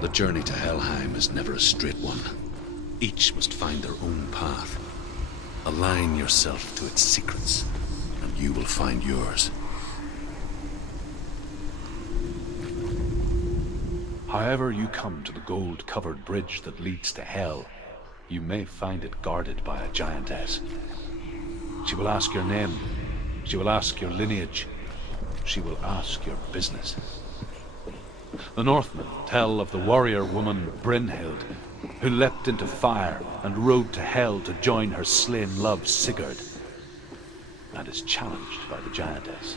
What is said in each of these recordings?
The journey to Helheim is never a straight one. Each must find their own path. Align yourself to its secrets, and you will find yours. However you come to the gold-covered bridge that leads to Hell, you may find it guarded by a giantess. She will ask your name. She will ask your lineage. She will ask your business. The Northmen tell of the warrior woman Brynhild, who leapt into fire and rode to Hell to join her slain love Sigurd, and is challenged by the giantess.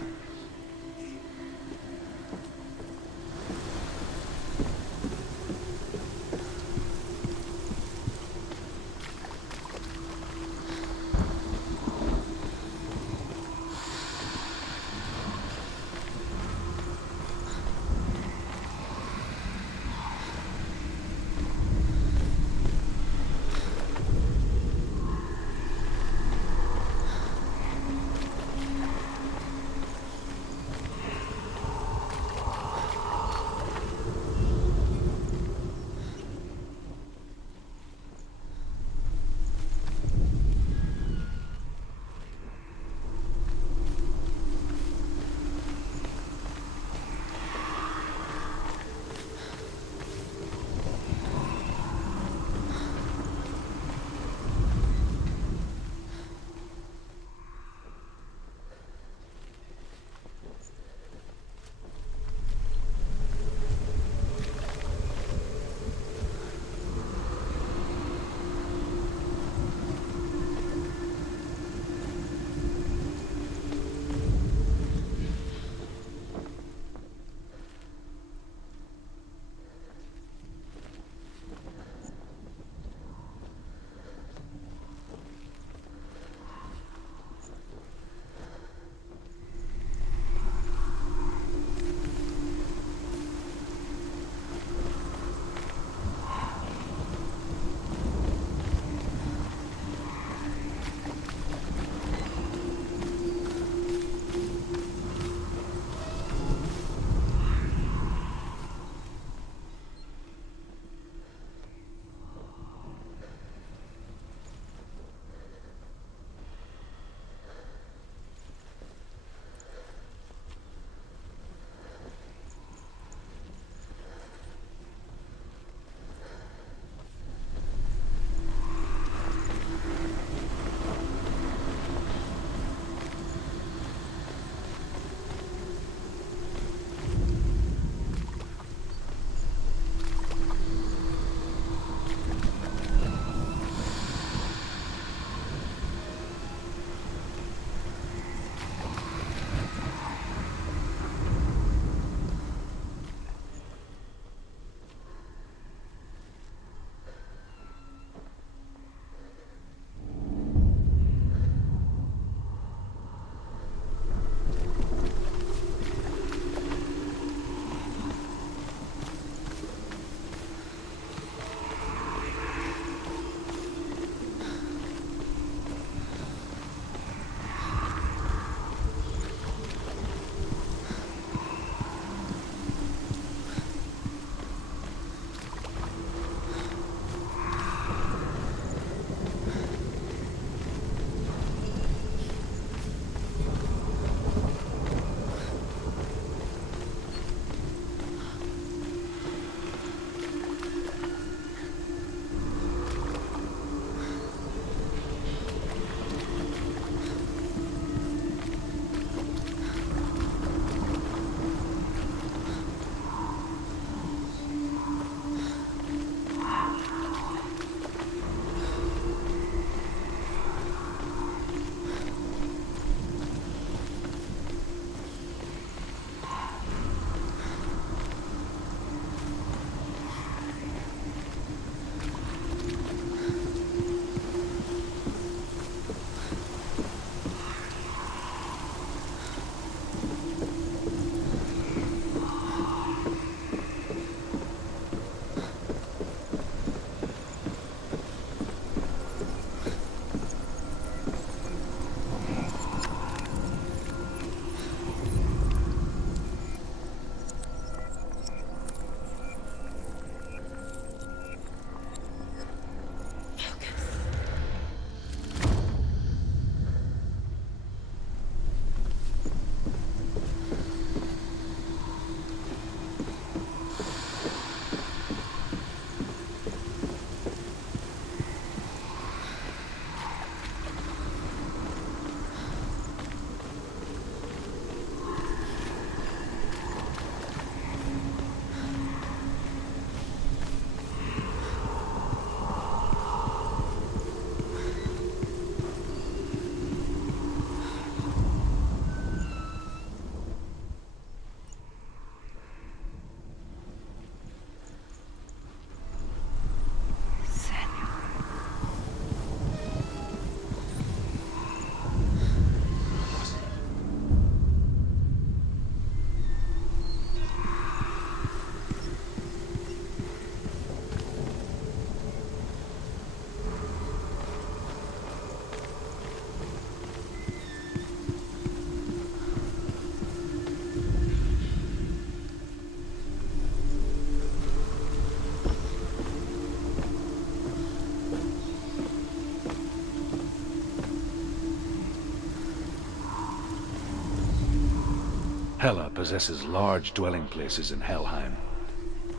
Hela possesses large dwelling places in Helheim.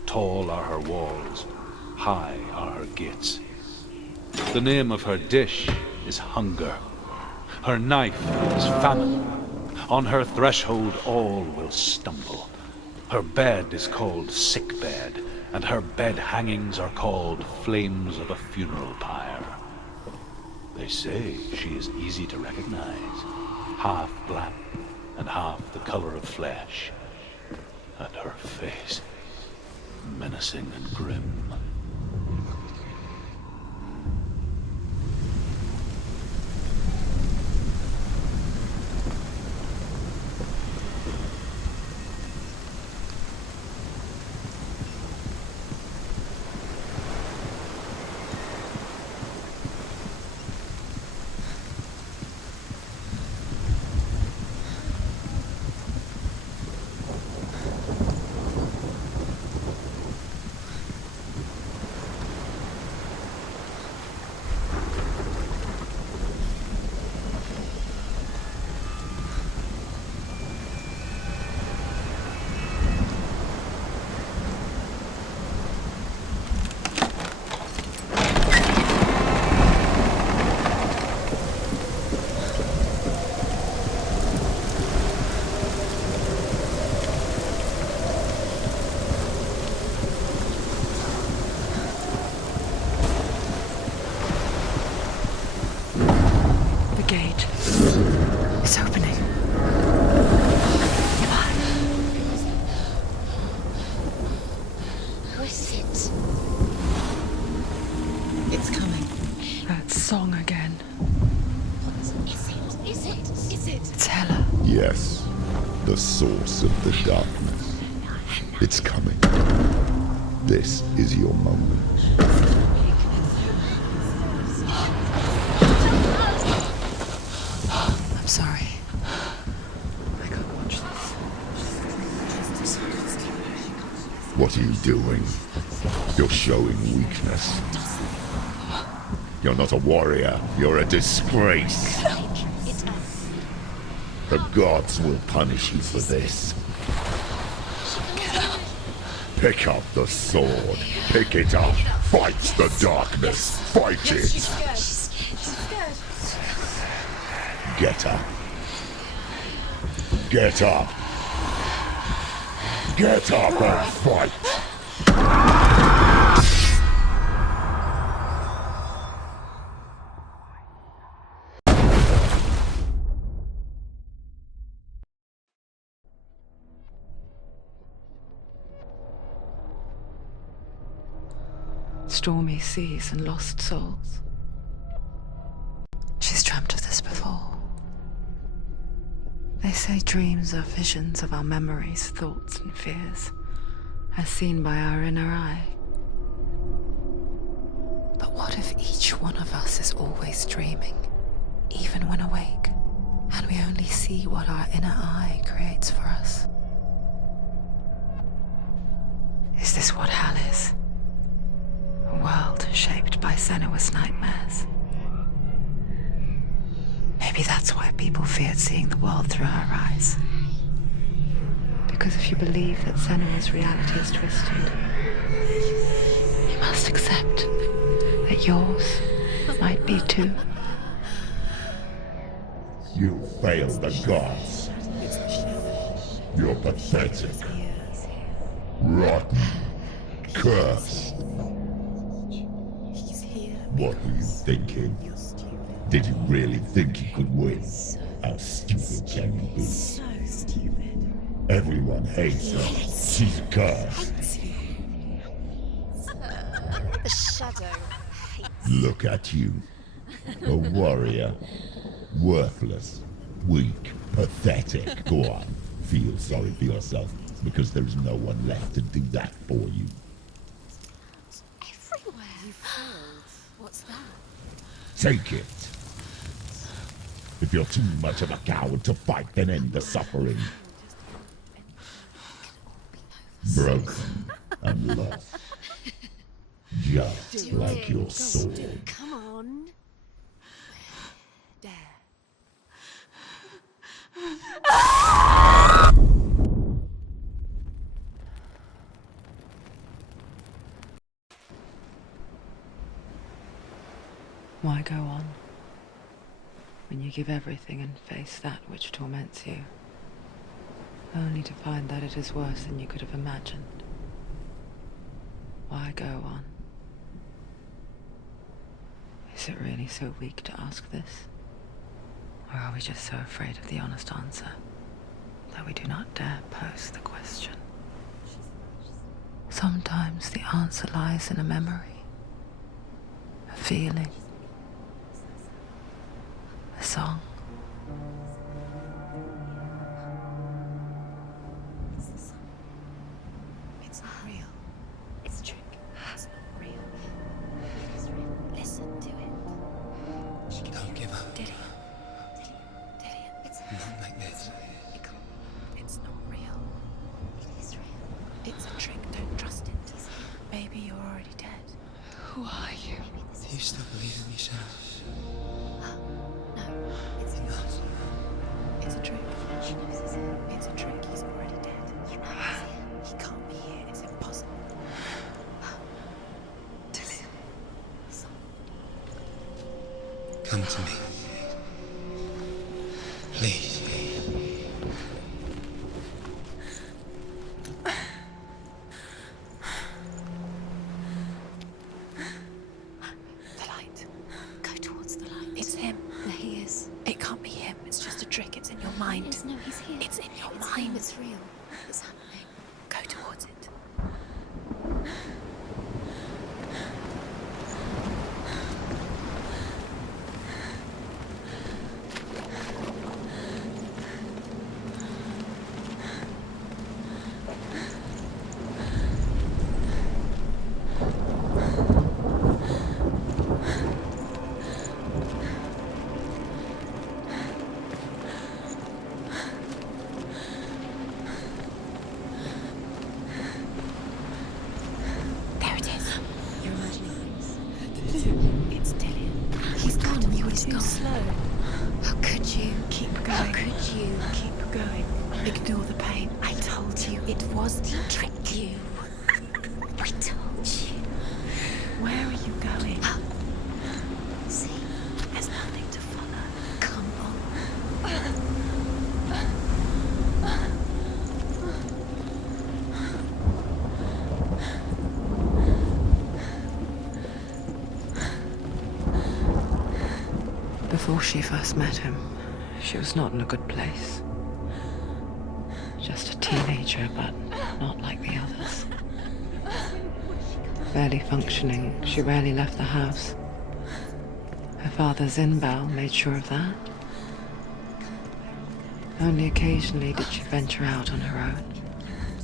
Tall are her walls, high are her gates. The name of her dish is hunger. Her knife is famine. On her threshold all will stumble. Her bed is called sick bed, and her bed hangings are called flames of a funeral pyre. They say she is easy to recognize, half black and half the color of flesh, and her face menacing and grim. It's opening. Who is it? It's coming. That song again. What is it? Is it? Is it? It's Hela. Yes, the source of the darkness. It's coming. This is your moment. I'm sorry. I can't watch this. What are you doing? You're showing weakness. You're not a warrior. You're a disgrace. The gods will punish you for this. Pick up the sword. Pick it up. Fight the darkness. Fight it. She's scared. She's scared. Get up. Get up. Get up and fight. Stormy seas and lost souls. She's dreamt of this before. They say dreams are visions of our memories, thoughts and fears, as seen by our inner eye. But what if each one of us is always dreaming, even when awake, and we only see what our inner eye creates for us? Is this what hell is? A world shaped by Senua's nightmares. Maybe that's why people feared seeing the world through her eyes. Because if you believe that Senua's reality is twisted, you must accept that yours might be too. You failed the gods. You're pathetic. Rotten. Cursed. What were you thinking? Did you really think you could win? How stupid can you be? So stupid. Everyone hates her. She's cursed. The shadow hates. Look at you. A warrior. Worthless. Weak. Pathetic. Go on. Feel sorry for yourself, because there is no one left to do that for you. Everywhere. You failed. What's that? Take it. If you're too much of a coward to fight, then end the suffering. Broken and lost. Just like your sword. Come on. There. Why go on when you give everything and face that which torments you, only to find that it is worse than you could have imagined? Why go on? Is it really so weak to ask this? Or are we just so afraid of the honest answer that we do not dare pose the question? Sometimes the answer lies in a memory, a feeling, a song. It's not real. It's a trick. It's not real. It is real. Listen to it. She can Don't give up. Dillion. It's Not like this. It's not real. It is real. It's a trick. Don't trust it. Maybe you're already dead. Who are you? Do you still believe in yourself? No, it's not. It's a trick. She knows he's here. It's a trick. He's already dead. You know he's here. He can't be here. It's impossible. Dillion. Come to me. Please. The light. Go towards the light. It's him. There he is. It can't be him. It's just a trick. It's in your mind. No, he's here. It's in your It's mind. him, it's real. It's happening. Go towards it. There it is. You're imagining things. It's Dillion. He's gone. You were too slow. How could you? Keep going. How could you? Keep going. Ignore the pain. I told you it was the trick. You. I told you. Where are you going? See? There's nothing to follow. Come on. Before she first met him, she was not in a good place. Just a teenager, but not like the others. Barely functioning, she rarely left the house. Her father's in-bow made sure of that. Only occasionally did she venture out on her own,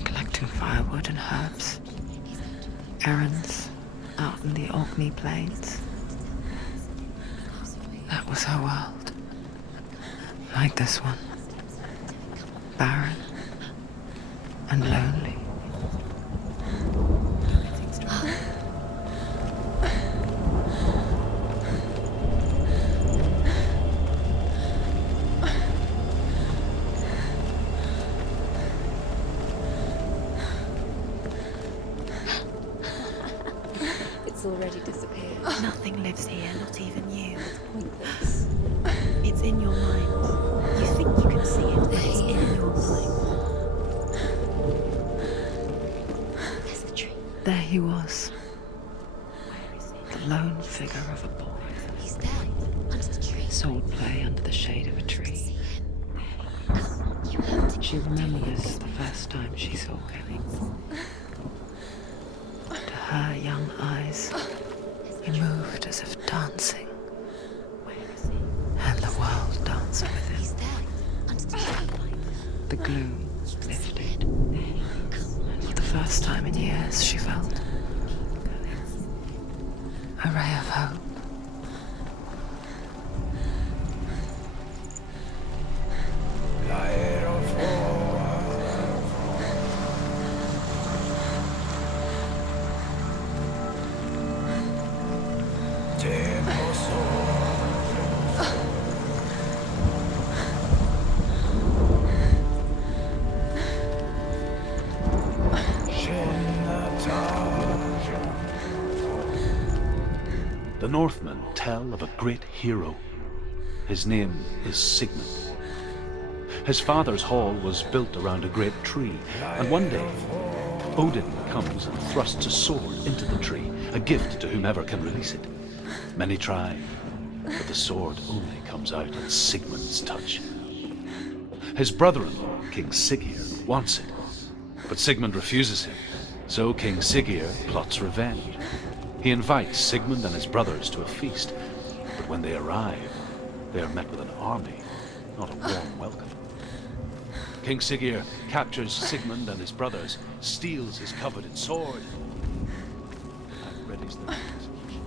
collecting firewood and herbs. Errands out in the Orkney Plains. That was her world. Like this one. Barren and lonely. It's already disappeared. Nothing lives here, not even you. Pointless. It's in your mind. You think you can see it, but it's in your mind. There's the tree. There he was, Where is it? the lone figure of a boy. He's there. Under the tree. Sword play under the shade of a tree. See him. You have to She remembers the first time she saw him. To her young eyes, he moved as if dancing, Where is it? and the world danced with him. He's there. Under the tree. The gloom lifted, and for the first time in years she felt a ray of hope. The Northmen tell of a great hero. His name is Sigmund. His father's hall was built around a great tree, and one day, Odin comes and thrusts a sword into the tree, a gift to whomever can release it. Many try, but the sword only comes out at Sigmund's touch. His brother-in-law, King Siggeir, wants it, but Sigmund refuses him, so King Siggeir plots revenge. He invites Sigmund and his brothers to a feast, but when they arrive, they are met with an army, not a warm welcome. King Siggeir captures Sigmund and his brothers, steals his coveted sword, and readies their execution.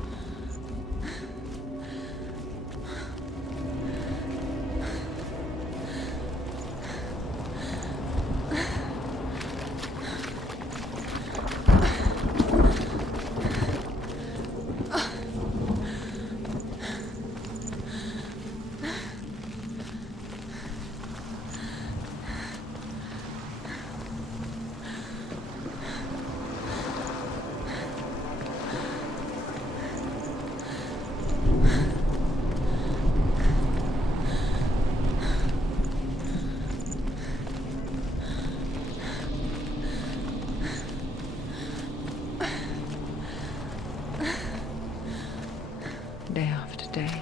Day after day,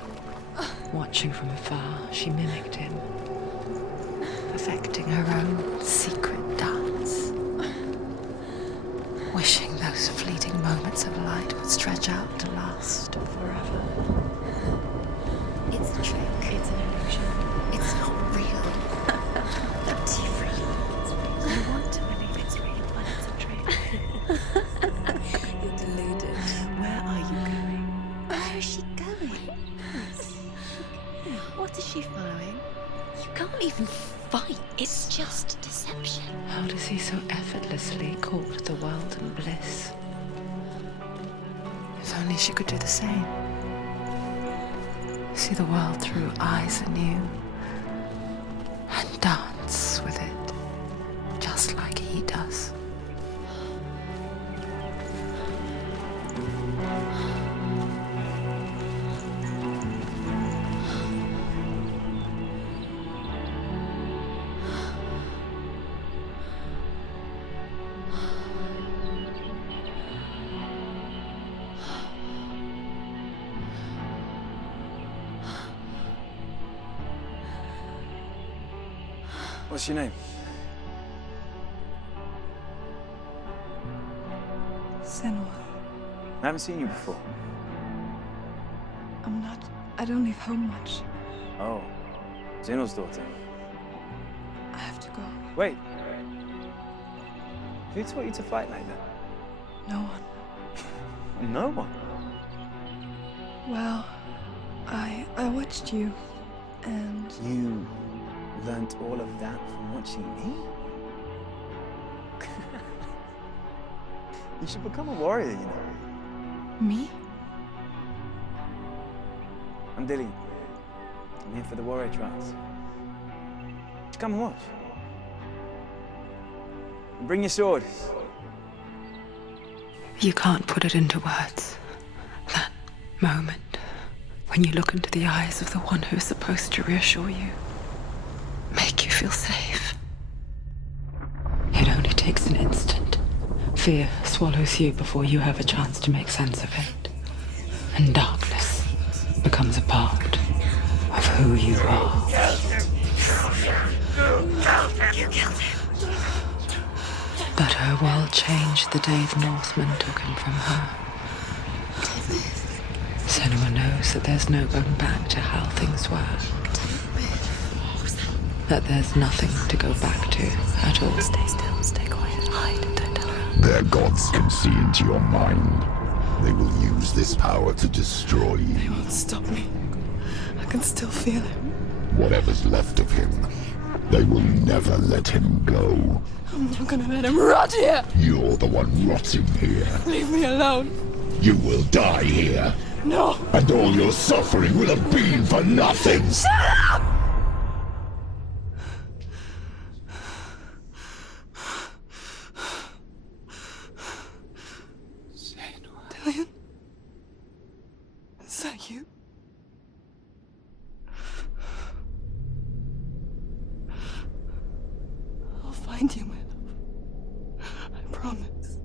watching from afar, she mimicked him, perfecting her own secret dance, wishing those fleeting moments of light would stretch out to last forever. It's a trick. It's an illusion. It's not real. Don't you free? I want to believe it's real, but it's a trick. You're deluded. Where are you going? Where is she going? What is she following? You can't even fight. It's just deception. How does he so effortlessly court the world and bliss? If only she could do the same. See the world through eyes anew and dance with it, just like he does. What's your name? Senua. I haven't seen you before. I don't leave home much. Oh, Zeno's daughter. I have to go. Wait. Who taught you to fight like that? No one. No one. Well, I watched you, and You learnt all of that from watching me? You should become a warrior, you know. me? I'm Dillion. I'm here for the warrior trials. Just come and watch. And bring your sword. You can't put it into words. That moment when you look into the eyes of the one who is supposed to reassure you, make you feel safe. It only takes an instant. Fear swallows you before you have a chance to make sense of it. And darkness becomes a part of who you are. You killed him. But her world changed the day the Northmen took him from her. Senua knows that there's no going back to how things were. That there's nothing to go back to at all. Stay still, stay quiet, hide, don't tell her. Their gods can see into your mind. They will use this power to destroy They you. won't stop me. I can still feel him. Whatever's left of him, they will never let him go. I'm not gonna let him rot here. You're the one rotting here. Leave me alone. You will die here. No. And all your suffering will have been for nothing. Dillion. find you, my love. I promise.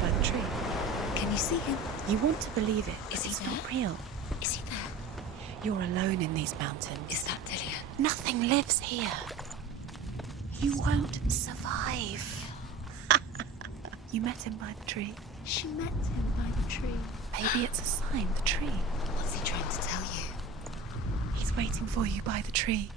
By the tree. Can you see him? You want to believe it. Is he It's there? not real. Is he there? You're alone in these mountains. Is that Dillion? Nothing lives here. You won't survive. You met him by the tree. She met him by the tree. Maybe it's a sign, the tree. What's he trying to tell you? He's waiting for you by the tree.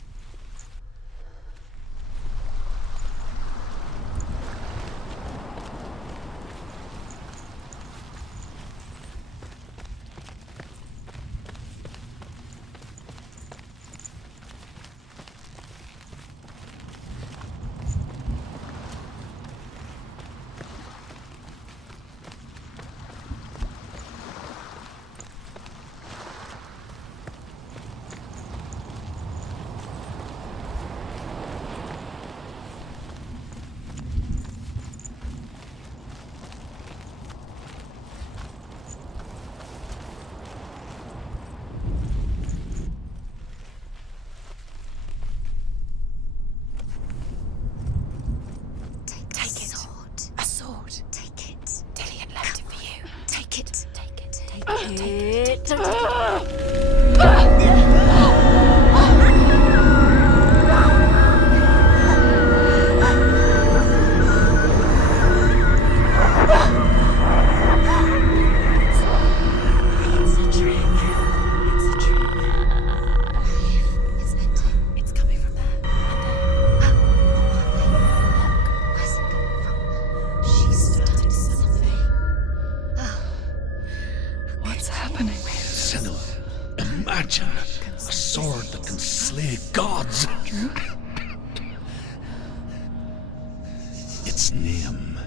Its name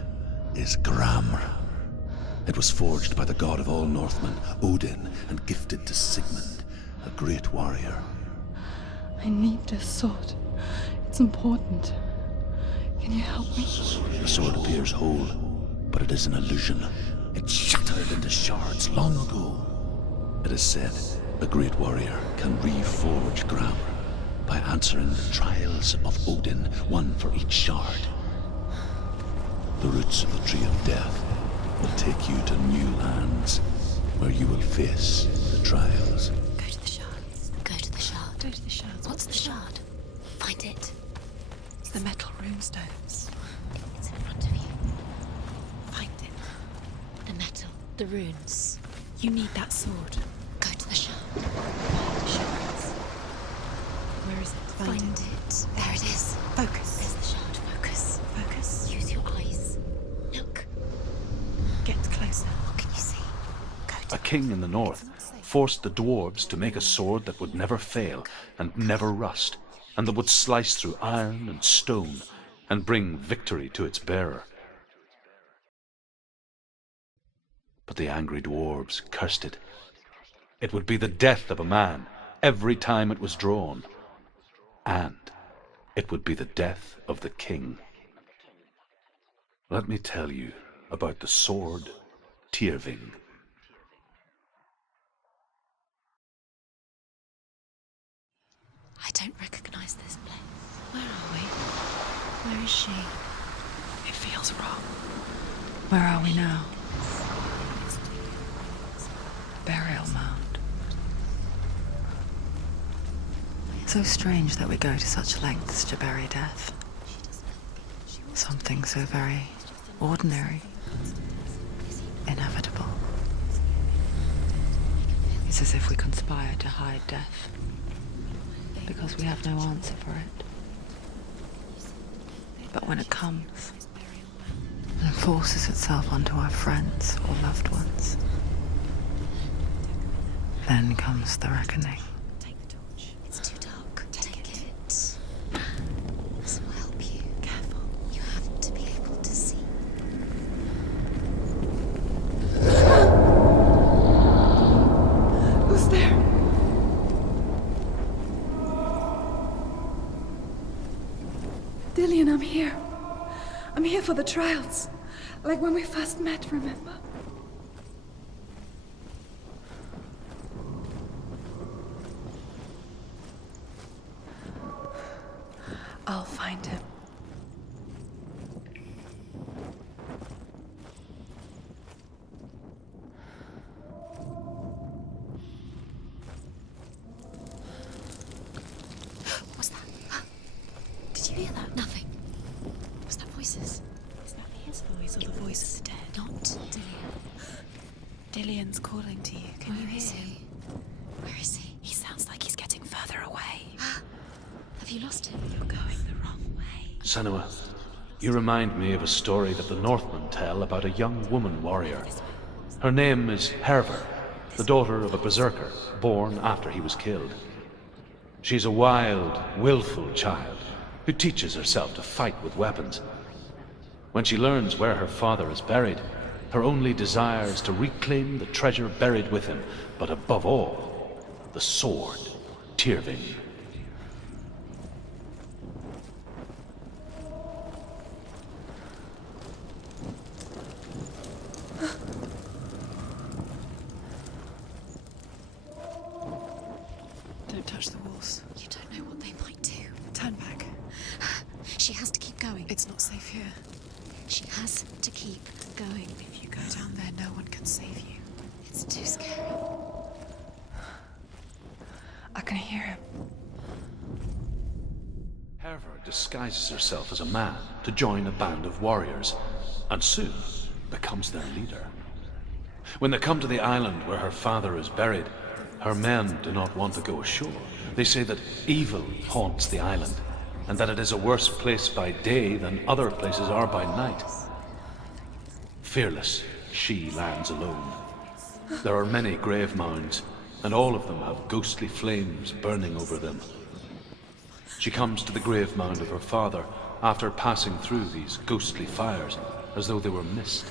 is Gramr. It was forged by the god of all Northmen, Odin, and gifted to Sigmund, a great warrior. I need this sword. It's important. Can you help me? The sword appears whole, but it is an illusion. It shattered into shards long ago. It is said a great warrior can reforge Gramr by answering the trials of Odin, one for each shard. The roots of the Tree of Death will take you to new lands, where you will face the trials. Go to the shards. Go to the shard. Go to the shards. What's the shard? Find it. It's the metal runestones. It's in front of you. Find it. The metal. The runes. You need that sword. Go to the shard. Find the shards. Where is it? Find it. There it is. Focus. There's the shard. Focus. Focus. Use your eyes. Look. Get closer. What can you see? Go to A king in the north forced the dwarves to make a sword that would never fail and never rust, and that would slice through iron and stone and bring victory to its bearer. But the angry dwarves cursed it. It would be the death of a man every time it was drawn, and it would be the death of the king. Let me tell you about the sword Tyrving. I don't recognize this place. Where are we? Where is she? It feels wrong. Where are we now? Burial mound. So strange that we go to such lengths to bury death. Something so very ordinary, inevitable. It's as if we conspire to hide death, because we have no answer for it. But when it comes, and forces itself onto our friends or loved ones, then comes the reckoning. Take the torch. It's too dark. Take it. This will help you. Careful. You have to be able to see. Who's there? Dillion, I'm here. I'm here for the trials. Like when we first met, remember? I'll find him. What's that? Did you hear that? Nothing. Was that voices? Is that his voice or the voice of the dead? Not Dillion. Dillion's calling to you. Can you hear him? Where is he? He sounds like he's getting further away. Have you lost him? You're going the wrong way. Senua, you remind me of a story that the Northmen tell about a young woman warrior. Her name is Herver, the daughter of a berserker, born after he was killed. She's a wild, willful child who teaches herself to fight with weapons. When she learns where her father is buried, her only desire is to reclaim the treasure buried with him, but above all, the sword, Tyrving. Don't touch the walls. You don't know what they might do. Turn back. She has to keep going. It's not safe here. She has to keep going. If you go down there, no one can save you. It's too scary. I can hear him. Herver disguises herself as a man to join a band of warriors, and soon becomes their leader. When they come to the island where her father is buried, her men do not want to go ashore. They say that evil haunts the island, and that it is a worse place by day than other places are by night. Fearless, she lands alone. There are many grave mounds, and all of them have ghostly flames burning over them. She comes to the grave mound of her father after passing through these ghostly fires, as though they were mist.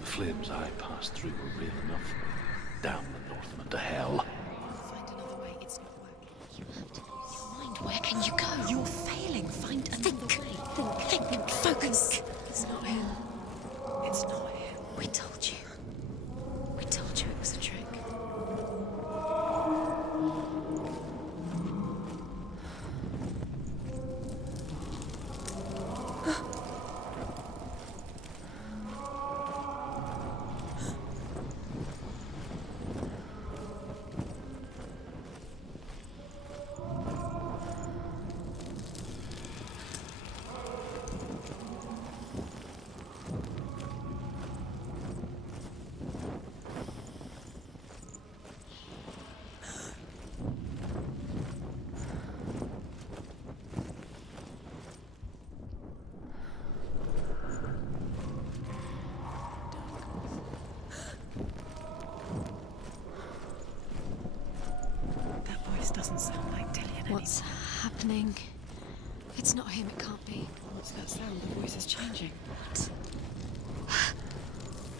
The flames I passed through were real enough. Damn the Northmen to hell. Find another way. It's not working. You have to use your mind. Where can you go? You're failing. Find another way. Think. Focus. It's not him. It's not him. We told you. We told you it was a trick. That voice doesn't sound like Dillion What's happening? It's not him. It can't be. What's that sound? The voice is changing. What?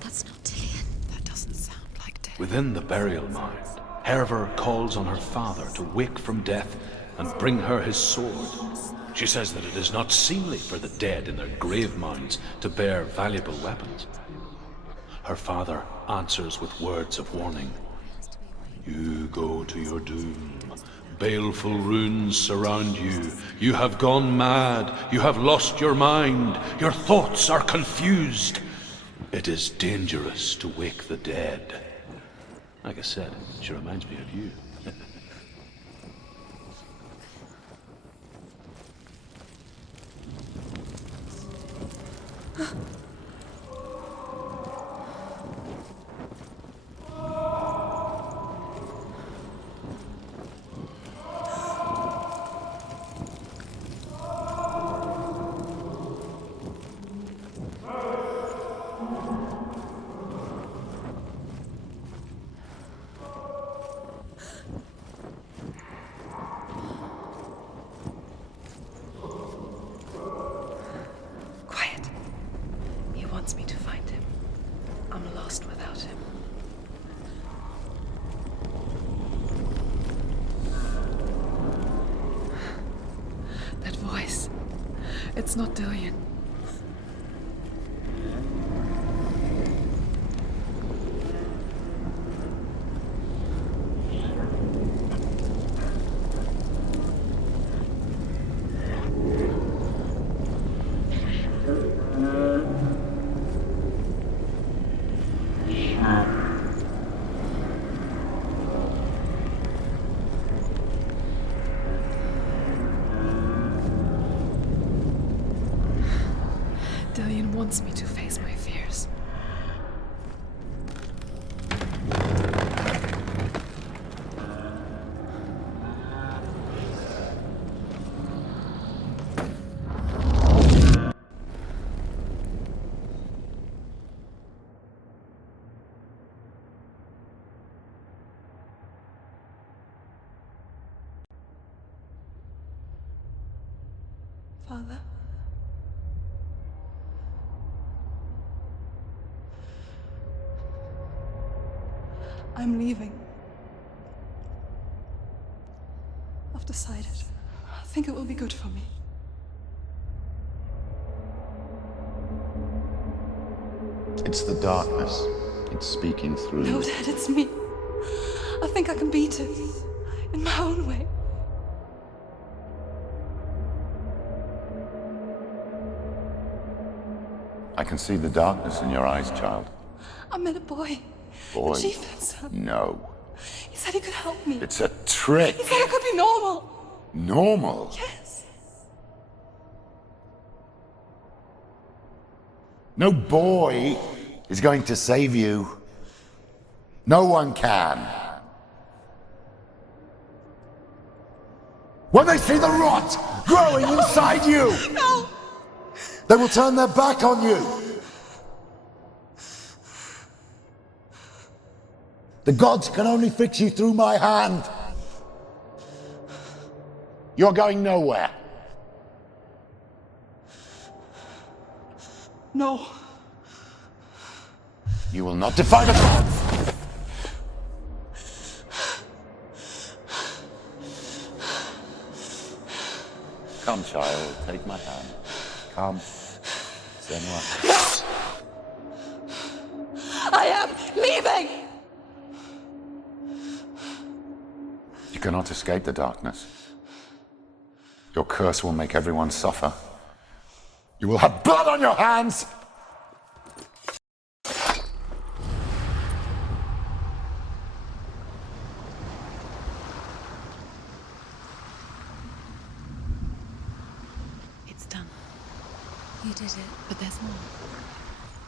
That's not Dillion. That doesn't sound like Dillion. Within the burial mound, Herver calls on her father to wake from death and bring her his sword. She says that it is not seemly for the dead in their grave mounds to bear valuable weapons. Her father answers with words of warning. You go to your doom. Baleful runes surround you. You have gone mad. You have lost your mind. Your thoughts are confused. It is dangerous to wake the dead. Like I said, she reminds me of you. Quiet. He wants me to find him. I'm lost without him. That voice. It's not Dillion. Dillion wants me to face my fears. Father? I'm leaving. I've decided. I think it will be good for me. It's the darkness. It's speaking through No, you. Dad, it's me. I think I can beat it. In my own way. I can see the darkness in your eyes, child. I met a boy. Boy. The chief answered. No. He said he could help me. It's a trick. He said I could be normal. Normal? Yes. No boy is going to save you. No one can. When they see the rot growing inside you, No! they will turn their back on you. The gods can only fix you through my hand. You're going nowhere. No. You will not defy the gods. Come, child, take my hand. Come. Senua. I am leaving! You cannot escape the darkness. Your curse will make everyone suffer. You will have blood on your hands! It's done. You did it. But there's more.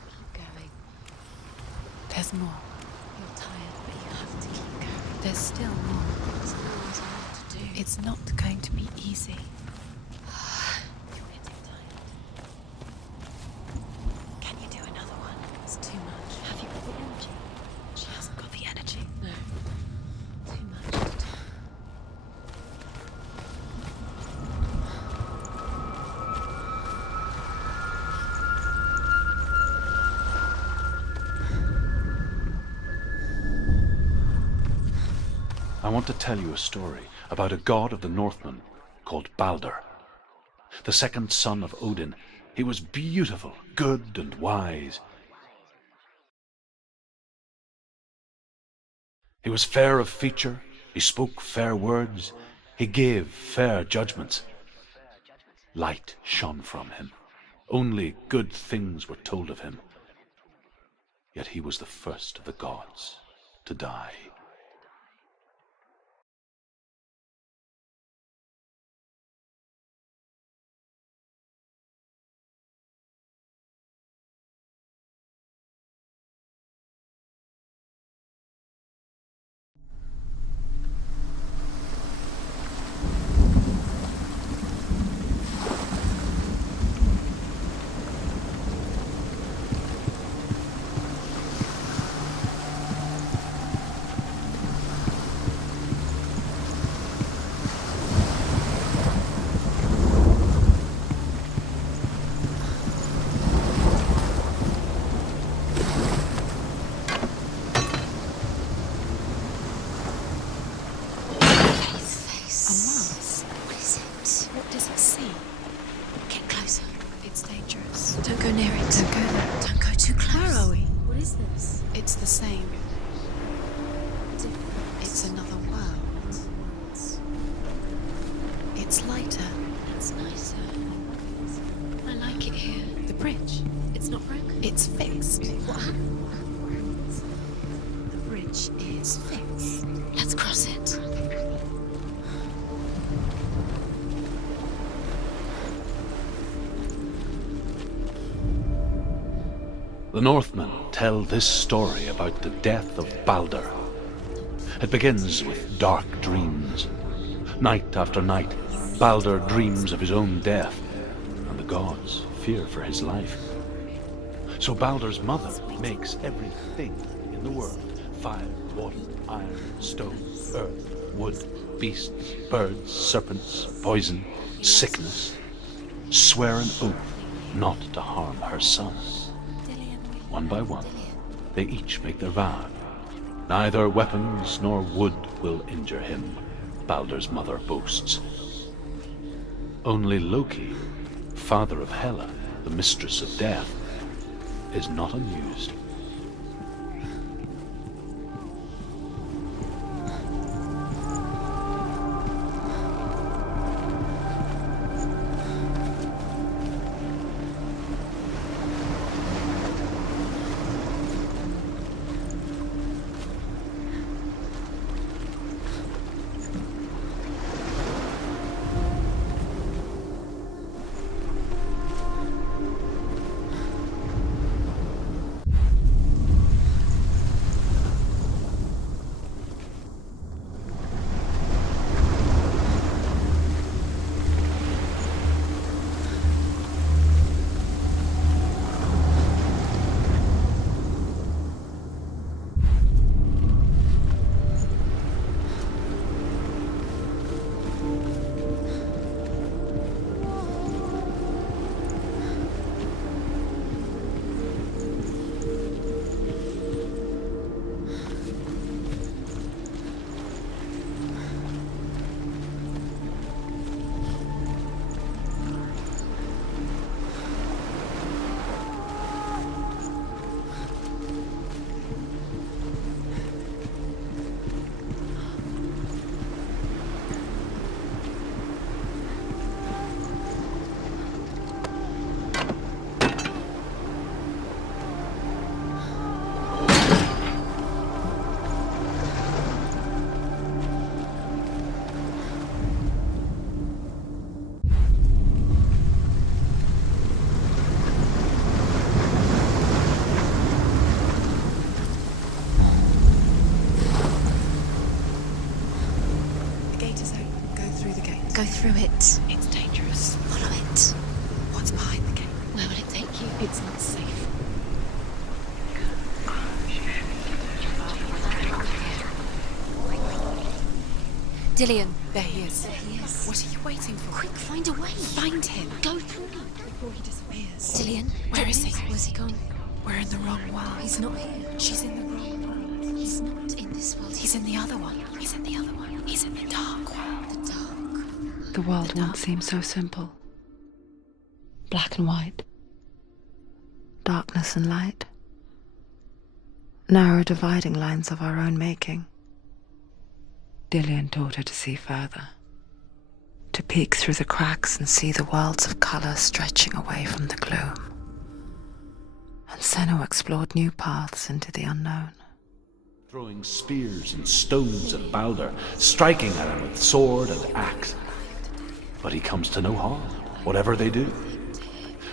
Keep going. There's more. You're tired, but you have to keep going. There's still more. There's always more to do. It's not going to be easy. You're getting tired. Can you do another one? It's too much. Have you got the energy? She hasn't got the energy. No. Too much. I want to tell you a story about a god of the Northmen called Balder. The second son of Odin. He was beautiful, good and wise. He was fair of feature, he spoke fair words, he gave fair judgments. Light shone from him. Only good things were told of him. Yet he was the first of the gods to die. go near it. Don't go there. Don't go too close. Where are we? What is this? It's the same. It's another world. It's lighter. It's nicer. I like it here. The bridge. It's not broken. It's fixed. What happened? The bridge is fixed. Let's cross it. The Northmen tell this story about the death of Baldur. It begins with dark dreams. Night after night, Baldur dreams of his own death, and the gods fear for his life. So Baldur's mother makes everything in the world: fire, water, iron, stone, earth, wood, beasts, birds, serpents, poison, sickness, swear an oath not to harm her son. One by one, they each make their vow. Neither weapons nor wood will injure him, Baldur's mother boasts. Only Loki, father of Hela, the mistress of death, is not amused. Go through it. It's dangerous. Follow it. What's behind the gate? Where will it take you? It's not safe. Dillion. There he is. There he is. What are you waiting for? Quick, find a way. Find him. Go through. Before he disappears. Dillion. Where is he? Where's he gone? We're in the wrong world. He's not here. She's in the wrong world. He's not in this world. He's in the other one. He's in the other one. He's in the dark world. The dark. The world once seemed so simple. Black and white. Darkness and light. Narrow dividing lines of our own making. Dillion taught her to see further. To peek through the cracks and see the worlds of colour stretching away from the gloom. And Senua explored new paths into the unknown. Throwing spears and stones at Baldur, striking at him with sword and axe. But he comes to no harm, whatever they do.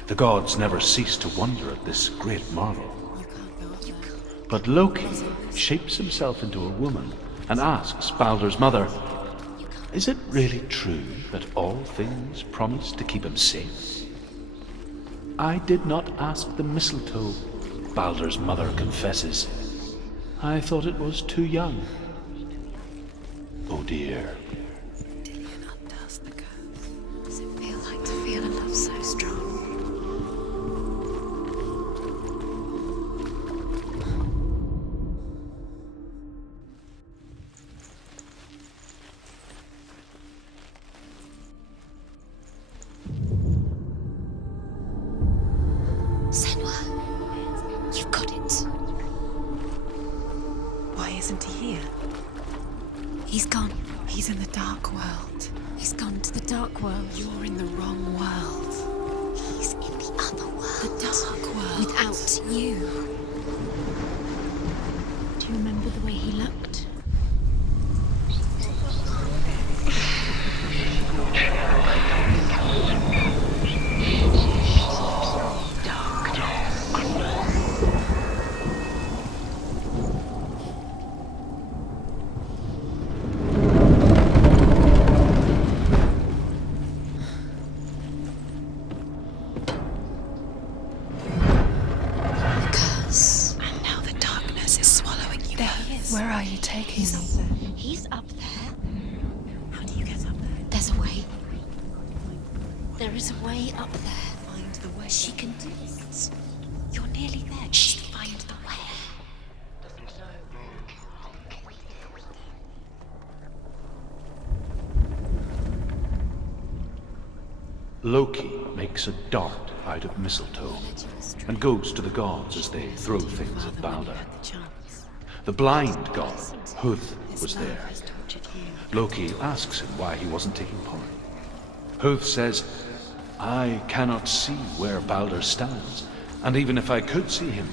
The gods never cease to wonder at this great marvel. But Loki shapes himself into a woman and asks Baldur's mother, "Is it really true that all things promise to keep him safe?" "I did not ask the mistletoe," Baldur's mother confesses. "I thought it was too young." Oh dear. Dillion undoes the curse. Does it feel like to feel a love so strong? isn't he here? He's gone. He's in the dark world. He's gone to the dark world. You're in the wrong world. He's in the other world. The dark world. Without you. Do you remember the way he looked? Where are you taking me? He's up there. How do you get up there? There's a way. There is a way up there. Find the way. She can do it. You're nearly there. Just find the way. Loki makes a dart out of mistletoe and goes to the gods as they throw things at Balder. The blind god, Huth, was there. Loki asks him why he wasn't taking part. Huth says, I cannot see where Balder stands, and even if I could see him,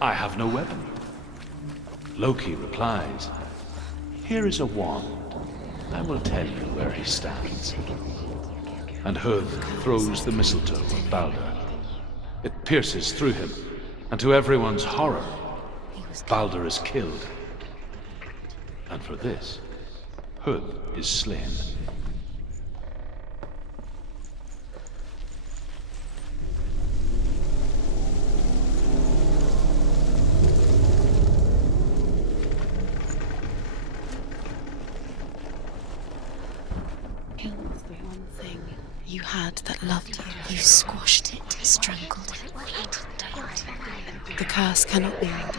I have no weapon. Loki replies, here is a wand. I will tell you where he stands. And Huth throws the mistletoe at Balder. It pierces through him, and to everyone's horror, Balder is killed. And for this, Huth is slain. Kills the one thing you had that loved you. You squashed it, strangled it, flattened it. The curse cannot be undone.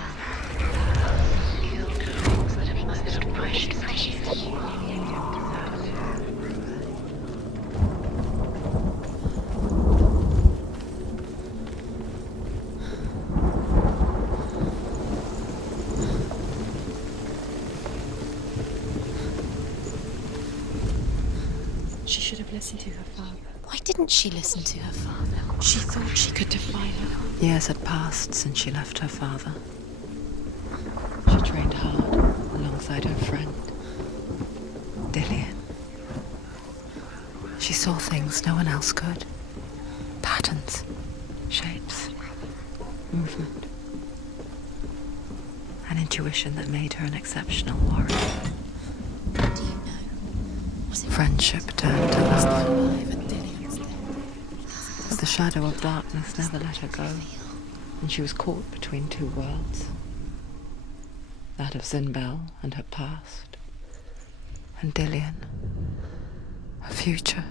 She should have listened to her father. Why didn't she listen to her father? She thought she could defy her. Years had passed since she left her father. She trained hard alongside her friend, DILLION. She saw things no one else could. Patterns, shapes, movement. An intuition that made her an exceptional warrior. Do you know? Was it Friendship turned to love. Alive and Dillion's dead. But the shadow of darkness never let her go, and she was caught between two worlds. That of Zinbel and her past, and DILLION, her future.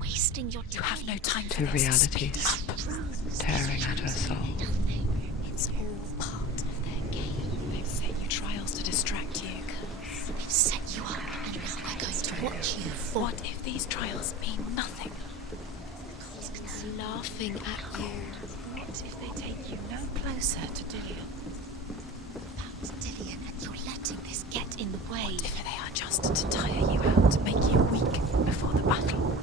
Wasting your time. You have no time for Two this. realities tearing at her soul. It's all part of their game. They've set you trials to distract you. They've set you up, and now we're going to watch you. What if these trials mean nothing? They're laughing at you. What if they take you no closer to Dillion? That's Dillion, and you're letting this get in the way. What if they are just to tire you out, to make you weak before the battle?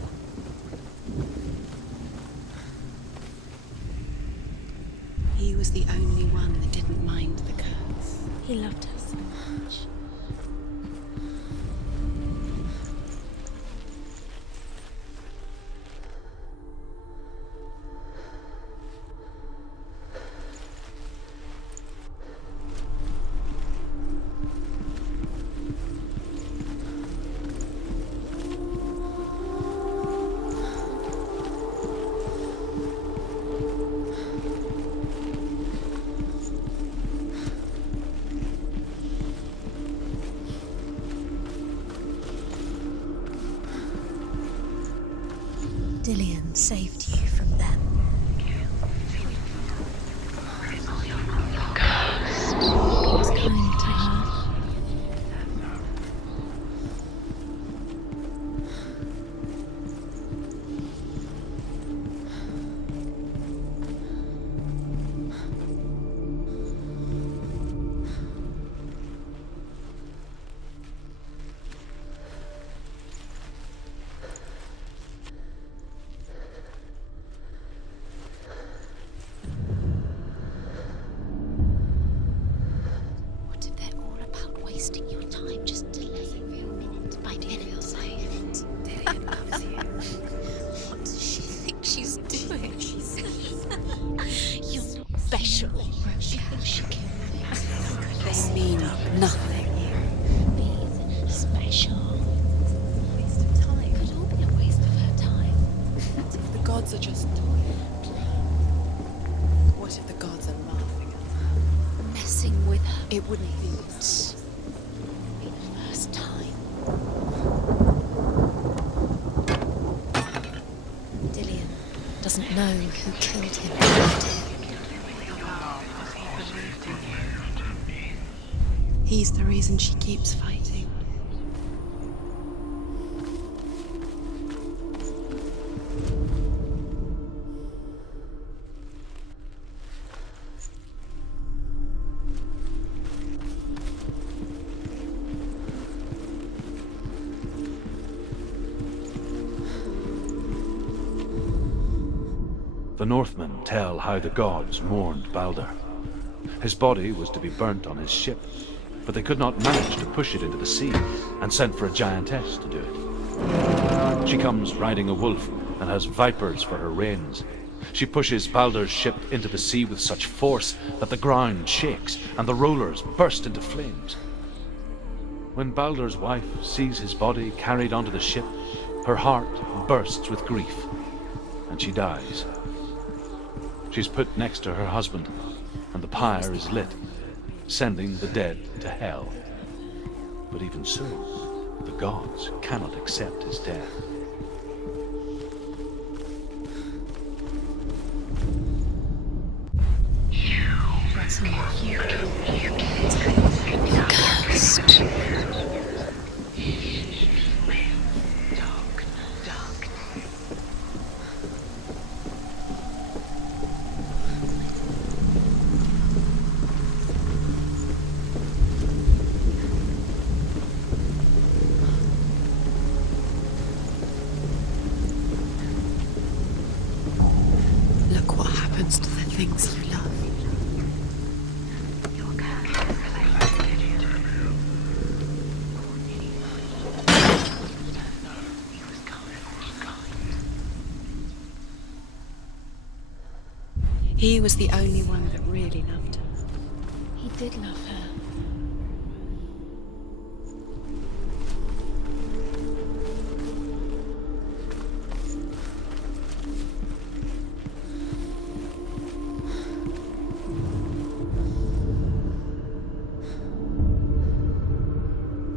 He was the only one that didn't mind the curse. He loved her so much. Dillion saved you from them. He was kind to her. gods are just... What if the gods are laughing at her? Messing with her. It wouldn't be this. Be the first time. Dillion doesn't know who killed him. He's the reason she keeps fighting. The Northmen tell how the gods mourned Balder. His body was to be burnt on his ship, but they could not manage to push it into the sea, and sent for a giantess to do it. She comes riding a wolf and has vipers for her reins. She pushes Balder's ship into the sea with such force that the ground shakes and the rollers burst into flames. When Balder's wife sees his body carried onto the ship, her heart bursts with grief, and she dies. She's put next to her husband, and the pyre is lit, sending the dead to hell. But even so, the gods cannot accept his death. You're cursed. Look what happens to the things you love. He was the only one that really loved her. He did love her.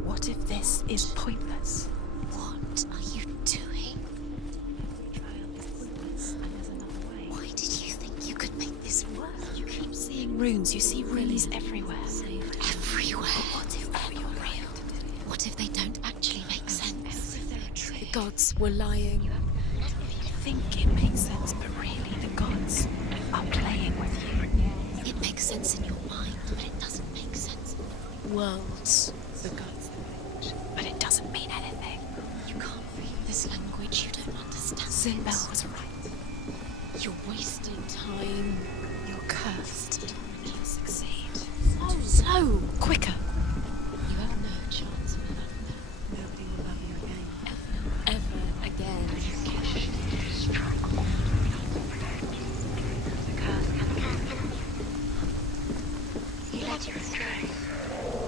What if this is pointless? What are you doing? Why did you think you could make this work? You keep seeing runes. You see runes everywhere. Everywhere. What if they're not real? What if they don't actually make sense? The gods were lying. You think it makes sense, but really the gods are playing with you. It makes sense in your mind, but it doesn't make sense. Worlds. The gods, but it doesn't mean anything. You can't read this language. You don't understand. Sinbel was right. You're wasting time. You're cursed. You succeed. So quicker. You have no chance of love now. Nobody will love you again. Ever again. You led you astray.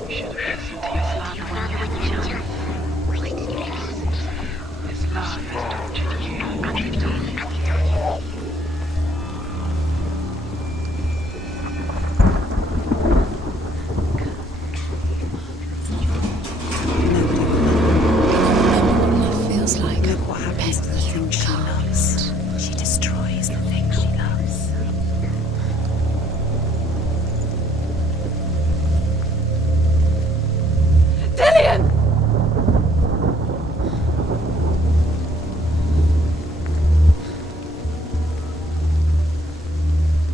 You should have listened to your father when you were young. Why did you listen? His love has tortured you. Love feels like. Look what happens to the things she loves. She destroys the things she loves. Dillion!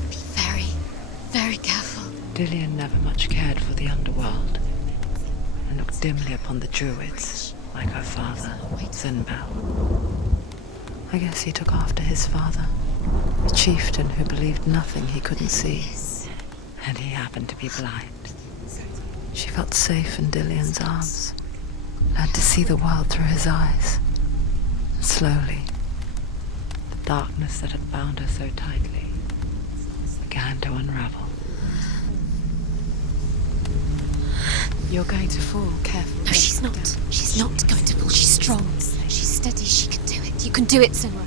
Be very, very careful. Dillion never much cared for the underworld, and looked dimly upon the druids, like her father, Sinbel. I guess he took after his father, a chieftain who believed nothing he couldn't see, and he happened to be blind. She felt safe in Dillion's arms, learned to see the world through his eyes. And slowly, the darkness that had bound her so tightly began to unravel. You're going to fall, careful. No, she's not. She's not going to fall. She's strong. She's steady. She can do it. You can do it, Senua.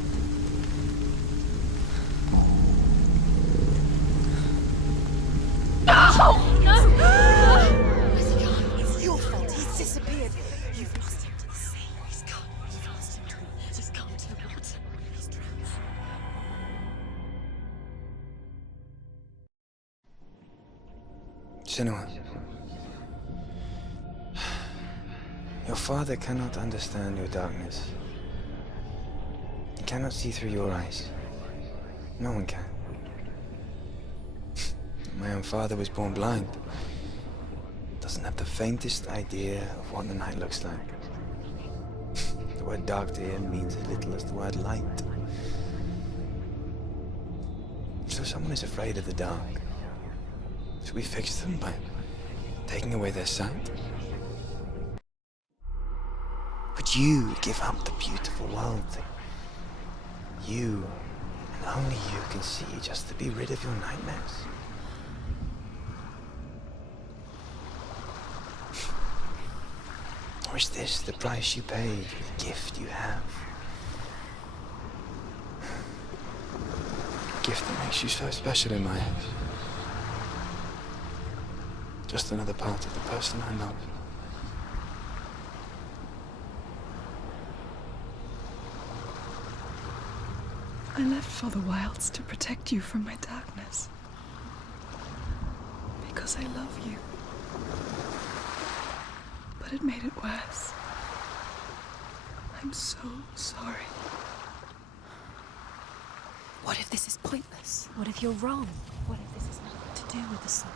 Senua, your father cannot understand your darkness. He cannot see through your eyes. No one can. My own father was born blind. Doesn't have the faintest idea of what the night looks like. The word dark to him means as little as the word light. So someone is afraid of the dark. Should we fix them by taking away their sight? Would you give up the beautiful world that you and only you can see just to be rid of your nightmares? Or is this the price you paid for the gift you have? A gift that makes you so special in my eyes. Just another part of the person I love. I left for the wilds to protect you from my darkness. Because I love you. But it made it worse. I'm so sorry. What if this is pointless? What if you're wrong? What if this has nothing to do with the soul?